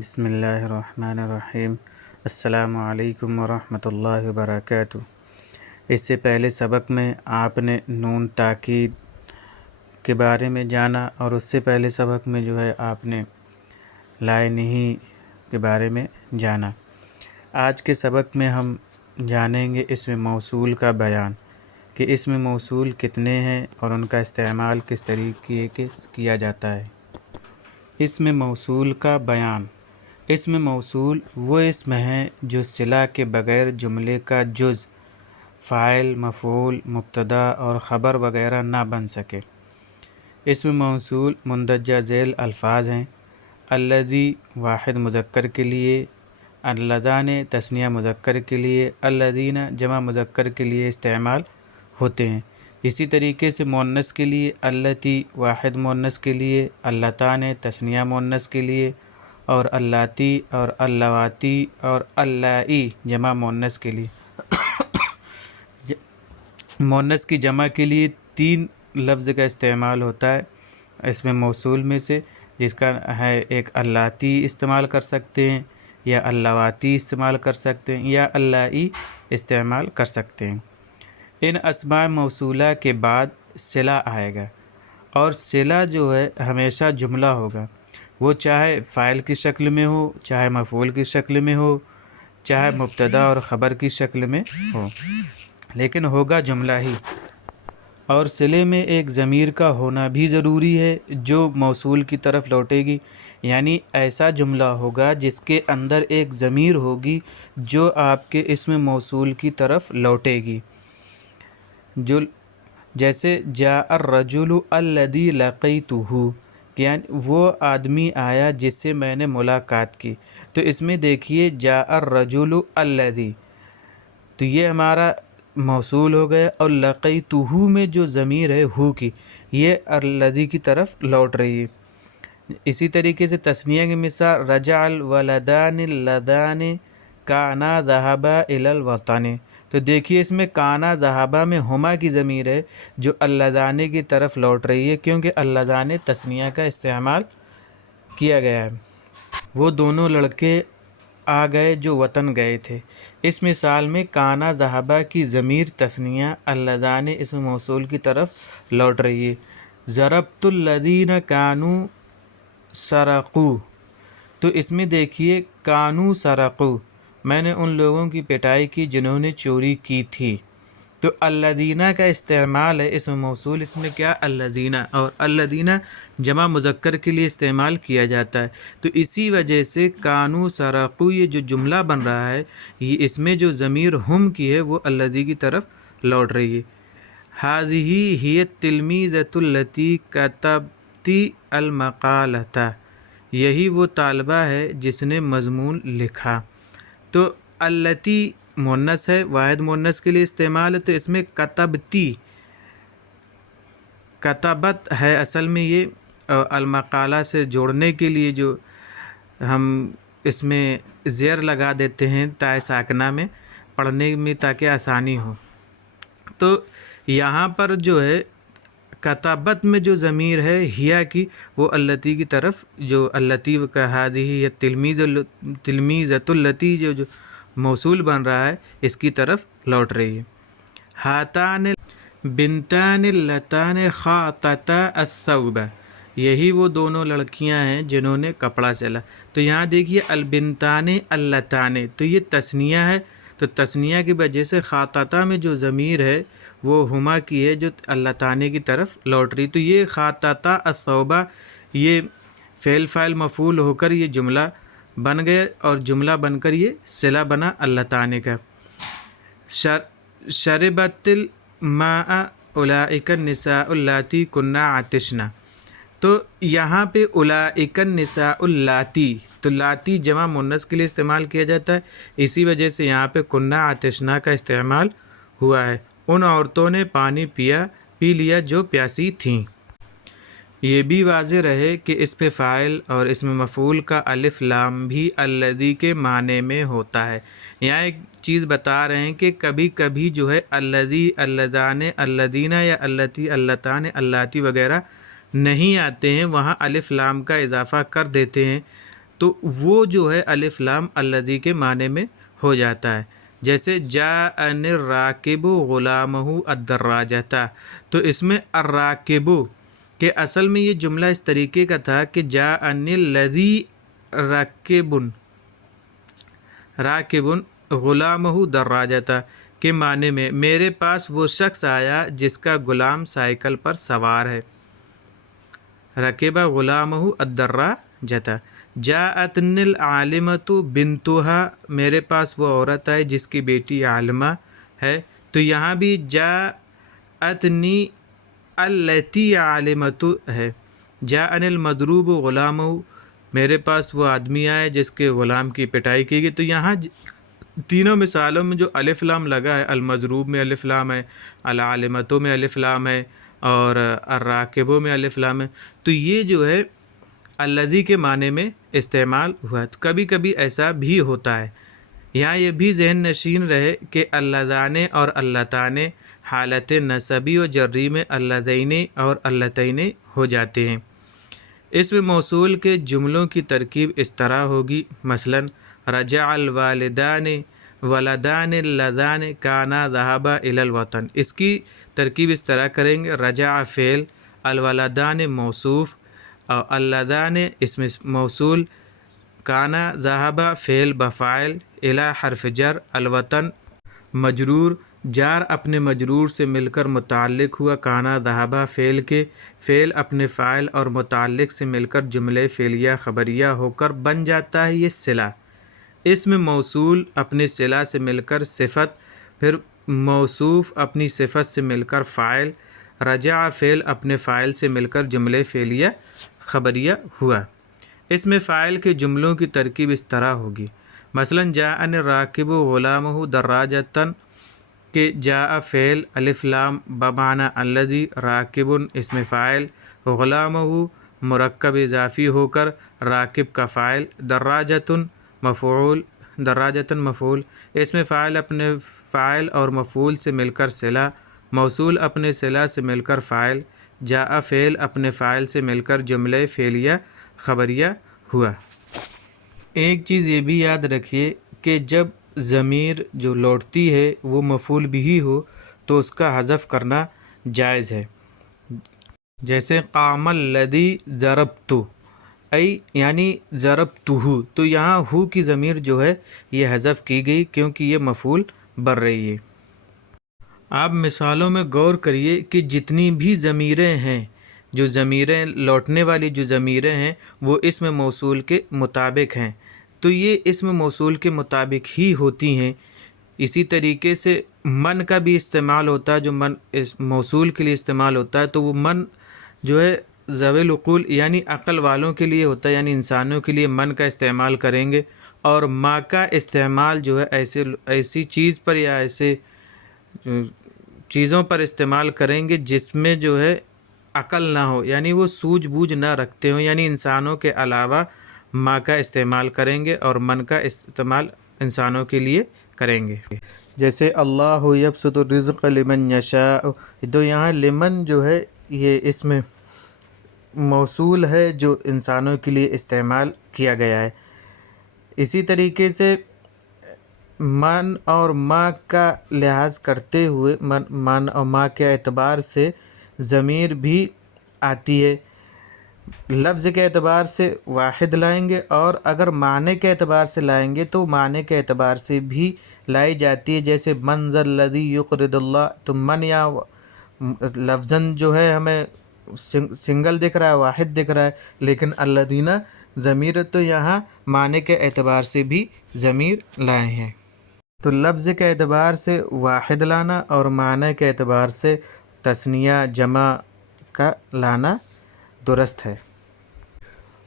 بسم اللہ الرحمن الرحیم۔ السلام علیکم ورحمۃ اللہ وبرکاتہ۔ اس سے پہلے سبق میں آپ نے نون تاکید کے بارے میں جانا، اور اس سے پہلے سبق میں آپ نے لائے نہیں کے بارے میں جانا۔ آج کے سبق میں ہم جانیں گے اسم موصول کا بیان، کہ اسم موصول کتنے ہیں اور ان کا استعمال کس طریقے کے کیا جاتا ہے۔ اسم موصول کا بیان۔ اسم موصول وہ اسم ہے جو صلہ کے بغیر جملے کا جز، فاعل، مفعول، مبتدا اور خبر وغیرہ نہ بن سکے۔ اسم موصول مندرجہ ذیل الفاظ ہیں: الذی واحد مذکر کے لیے، اللذان تثنیہ مذکر کے لیے، الذین جمع مذکر کے لیے استعمال ہوتے ہیں۔ اسی طریقے سے مؤنث کے لیے اللاتی واحد مؤنث کے لیے، اللتان تثنیہ مؤنث کے لیے، اور اللاتی اور اللواتی اور اللائی جمع مؤنث کے لیے۔ مؤنث کی جمع کے لیے 3 لفظ کا استعمال ہوتا ہے اسم موصول میں سے، جس کا ہے ایک اللاتی استعمال کر سکتے ہیں، یا اللواتی استعمال کر سکتے ہیں، یا اللائی استعمال کر سکتے ہیں۔ ان اسماء موصولہ کے بعد صلہ آئے گا، اور صلہ جو ہے ہمیشہ جملہ ہوگا، وہ چاہے فاعل کی شکل میں ہو، چاہے مفعول کی شکل میں ہو، چاہے مبتدا اور خبر کی شکل میں ہو، لیکن ہوگا جملہ ہی۔ اور صلے میں ایک ضمیر کا ہونا بھی ضروری ہے جو موصول کی طرف لوٹے گی، یعنی ایسا جملہ ہوگا جس کے اندر ایک ضمیر ہوگی جو آپ کے اسم موصول کی طرف لوٹے گی۔ جیسے جاء الرجل الذی لقیتہ، یعنی وہ آدمی آیا جس سے میں نے ملاقات کی۔ تو اس میں دیکھیے جاء الرجل الذی، تو یہ ہمارا موصول ہو گیا، اور لقیتہ میں جو ضمیر ہے ہو کی، یہ الذی کی طرف لوٹ رہی ہے۔ اسی طریقے سے تثنیہ کی مثال رجع الولدان اللذان کانا ذهبا الی الوطن، تو دیکھیے اس میں کانا ذهبا میں ہما کی ضمیر ہے جو اللذان کی طرف لوٹ رہی ہے، کیونکہ اللذان تثنیہ کا استعمال کیا گیا ہے۔ وہ دونوں لڑکے آ گئے جو وطن گئے تھے۔ اس مثال میں کانا ذهبا کی ضمیر تثنیہ اللذان اسم موصول کی طرف لوٹ رہی ہے۔ ضربت الذین کانوا سرقوا، تو اس میں دیکھیے کانوا سرقوا، میں نے ان لوگوں کی پٹائی کی جنہوں نے چوری کی تھی۔ تو الذین کا استعمال ہے اسم موصول، اس میں کیا الذین، اور الذین جمع مذکر کے لیے استعمال کیا جاتا ہے۔ تو اسی وجہ سے کانوا سرقوا یہ جو جملہ بن رہا ہے، یہ اس میں جو ضمیر ہم کی ہے وہ الذی کی طرف لوٹ رہی ہے۔ ھذہ ہی التلمیذۃ التی کتبت المقالۃ، یہی وہ طالبہ ہے جس نے مضمون لکھا۔ تو التی مؤنث ہے، واحد مؤنث کے لیے استعمال ہے، تو اس میں کتبتی، کتبت ہے اصل میں یہ، المقالہ سے جوڑنے کے لیے جو ہم اس میں زیر لگا دیتے ہیں تائے ساکنہ میں پڑھنے میں تاکہ آسانی ہو۔ تو یہاں پر جو ہے کتابت میں جو ضمیر ہے ہیا کی، وہ التی کی طرف، جو التی کا ھذہ تلمیذۃ التی جو موصول بن رہا ہے اس کی طرف لوٹ رہی ہے۔ ہاتان بنتان اللتان خاطتا الثوب، یہی وہ دونوں لڑکیاں ہیں جنہوں نے کپڑا سلا۔ تو یہاں دیکھیے البنتان اللتان، تو یہ تثنیہ ہے، تو تثنیہ کی وجہ سے خاطتا میں جو ضمیر ہے وہ ہما کی ہے جو اللتان کی طرف لوٹ رہی۔ تو یہ خاطتا الثوب، یہ فعل فاعل مفعول ہو کر یہ جملہ بن گئے، اور جملہ بن کر یہ صلہ بنا اللتان کا۔ شربت الماء اولئک النساء اللاتی کنن عطشن، تو یہاں پہ اولئک النساء اللاتی، تو لاتی جمع مؤنث کے لیے استعمال کیا جاتا ہے، اسی وجہ سے یہاں پہ کنن عطشن کا استعمال ہوا ہے۔ ان عورتوں نے پانی پی لیا جو پیاسی تھیں۔ یہ بھی واضح رہے کہ اسم فاعل اور اسم مفعول کا الف لام بھی الذی کے معنی میں ہوتا ہے۔ یہاں ایک چیز بتا رہے ہیں کہ کبھی کبھی جو ہے الذی، اللذان، الذین یا التی، اللتان، اللاتی وغیرہ نہیں آتے ہیں، وہاں الف لام کا اضافہ کر دیتے ہیں تو وہ جو ہے الف لام الذی کے معنی میں ہو جاتا ہے. جیسے جاءنی الراکب غلامہ الدراجۃ، تو اس میں الراکب کہ اصل میں یہ جملہ اس طریقے کا تھا کہ جاءنی الذی راکب غلامہ دراجۃ کے معنی میں میرے پاس وہ شخص آیا جس کا غلام سائیکل پر سوار ہے. رکب غلامہ الدراجۃ. جاءتنی العالمۃ بنتها، میرے پاس وہ عورت آئی جس کی بیٹی عالمہ ہے. تو یہاں بھی جاءتنی التی عالمۃ ہے. جاءنی المضروب غلامہ، میرے پاس وہ آدمی آئے جس کے غلام کی پٹائی کی گئی. تو یہاں تینوں مثالوں میں جو الف لام لگا ہے، المضروب میں الف لام ہے، العالمۃ میں الف لام ہے، اور الراکب میں الف لام ہے. تو یہ جو ہے الذی کے معنی میں استعمال ہوا ہے. تو کبھی کبھی ایسا بھی ہوتا ہے. یہاں یہ بھی ذہن نشین رہے کہ اللذان اور اللتان حالت نصبی و جری میں اللذین اور اللتین ہو جاتے ہیں. اسم موصول کے جملوں کی ترکیب اس طرح ہوگی، مثلا رجع الوالدان ولدان اللذان کانا ذهبا الی الوطن. اس کی ترکیب اس طرح کریں گے، رجع فعل، الولدان موصوف، اور اللذان اسم موصول، کانا ذهبا فعل بفاعل، الی حرف جر، الوطن مجرور، جار اپنے مجرور سے مل کر متعلق ہوا کانا ذهبا فعل کے، فعل اپنے فاعل اور متعلق سے مل کر جملے فعلیہ خبریہ ہو کر بن جاتا ہے یہ صلہ. اسم موصول اپنے صلہ سے مل کر صفت، پھر موصوف اپنی صفت سے مل کر فاعل، رجع فعل اپنے فاعل سے مل کر جملے فعلیہ خبریہ ہوا. اس میں فاعل کے جملوں کی ترکیب اس طرح ہوگی، مثلا جاءنی الراکب غلامہ دراجۃ کہ جاء فعل الف لام بمعنی الذی، راکب اسم فاعل، غلامہ مرکب اضافی ہو کر راکب کا فاعل، دراجۃ مفعول، دراجۃ مفعول، اسم فاعل اپنے فاعل اور مفعول سے مل کر صلہ، موصول اپنے صلہ سے مل کر فاعل، جاء فعل اپنے فاعل سے مل کر جملے فعلیہ خبریہ ہوا. ایک چیز یہ بھی یاد رکھیے کہ جب ضمیر جو لوٹتی ہے وہ مفعول بھی ہو تو اس کا حذف کرنا جائز ہے. جیسے قام الذی ضربت، ای یعنی ضربتہ، تو یہاں ہو کی ضمیر جو ہے یہ حذف کی گئی کیونکہ یہ مفعول بن رہی ہے. آپ مثالوں میں غور کریے کہ جتنی بھی ضمیریں ہیں، جو ضمیریں لوٹنے والی جو ضمیریں ہیں وہ اسم موصول کے مطابق ہیں، تو یہ اسم موصول کے مطابق ہی ہوتی ہیں. اسی طریقے سے من کا بھی استعمال ہوتا ہے، جو من اس موصول کے لیے استعمال ہوتا ہے، تو وہ من جو ہے ذوی العقول یعنی عقل والوں کے لیے ہوتا ہے، یعنی انسانوں کے لیے من کا استعمال کریں گے. اور ما کا استعمال جو ہے ایسی چیز پر یا ایسے چیزوں پر استعمال کریں گے جس میں جو ہے عقل نہ ہو، یعنی وہ سوجھ بوجھ نہ رکھتے ہوں، یعنی انسانوں کے علاوہ ما کا استعمال کریں گے اور من کا استعمال انسانوں کے لیے کریں گے. جیسے اللہ یبسط الرزق لمن یشاء، تو یہاں لمن جو ہے یہ اسم موصول ہے جو انسانوں کے لیے استعمال کیا گیا ہے. اسی طریقے سے من اور ما کا لحاظ کرتے ہوئے من اور ما کے اعتبار سے ضمیر بھی آتی ہے. لفظ کے اعتبار سے واحد لائیں گے، اور اگر معنی کے اعتبار سے لائیں گے تو معنی کے اعتبار سے بھی لائی جاتی ہے. جیسے من ذا الذی یقرض اللہ، تو من یا لفظاً جو ہے ہمیں سنگل دکھ رہا ہے، واحد دکھ رہا ہے، لیکن الذین ضمیر تو یہاں معنی کے اعتبار سے بھی ضمیر لائے ہیں. تو لفظ کے اعتبار سے واحد لانا اور معنی کے اعتبار سے تثنیہ جمع کا لانا درست ہے.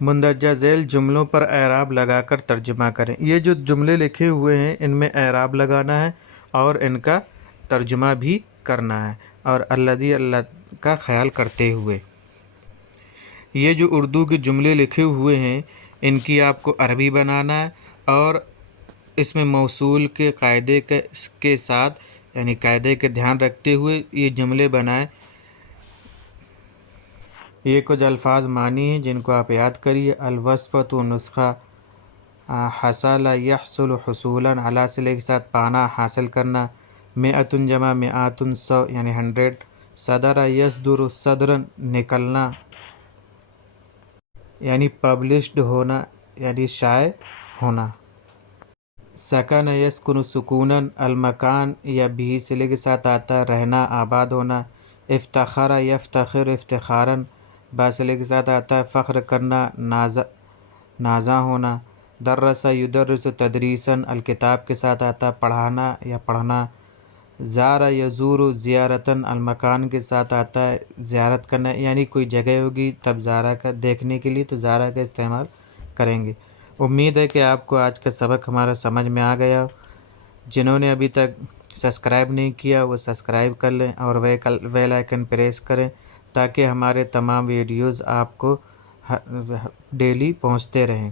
مندرجہ ذیل جملوں پر اعراب لگا کر ترجمہ کریں. یہ جو جملے لکھے ہوئے ہیں ان میں اعراب لگانا ہے اور ان کا ترجمہ بھی کرنا ہے، اور الذی اللہ کا خیال کرتے ہوئے. یہ جو اردو کے جملے لکھے ہوئے ہیں ان کی آپ کو عربی بنانا ہے، اور اس میں موصول کے قاعدے کے ساتھ یعنی قاعدے کے دھیان رکھتے ہوئے یہ جملے بنائیں. یہ کچھ الفاظ معنی ہیں جن کو آپ یاد کریے. الوصفۃ نسخہ حصل یحصل حصولا، علی صلے کے ساتھ پانا، حاصل کرنا. مئتن جمع مئاتن 100 یعنی 100. صدر یصدر صدرن نکلنا یعنی پبلشڈ ہونا یعنی شائع ہونا. سکن یسکن سکوناً، المکان یا بھی صلے کے ساتھ آتا ہے رہنا، آباد ہونا. افتخر یفتخر افتخاراً، با صلے کے ساتھ آتا ہے فخر کرنا، نازا ہونا. درس یدرس تدریساً، الکتاب کے ساتھ آتا ہے پڑھانا یا پڑھنا. زار یزور زیارتاً، المکان کے ساتھ آتا ہے زیارت کرنا یعنی کوئی جگہ ہوگی تب زارہ کا دیکھنے کے لیے تو زارہ کا استعمال کریں گے. امید ہے کہ آپ کو آج کا سبق ہمارا سمجھ میں آ گیا. جنہوں نے ابھی تک سبسکرائب نہیں کیا وہ سبسکرائب کر لیں اور بیل آئیکن پریس کریں تاکہ ہمارے تمام ویڈیوز آپ کو ڈیلی پہنچتے رہیں.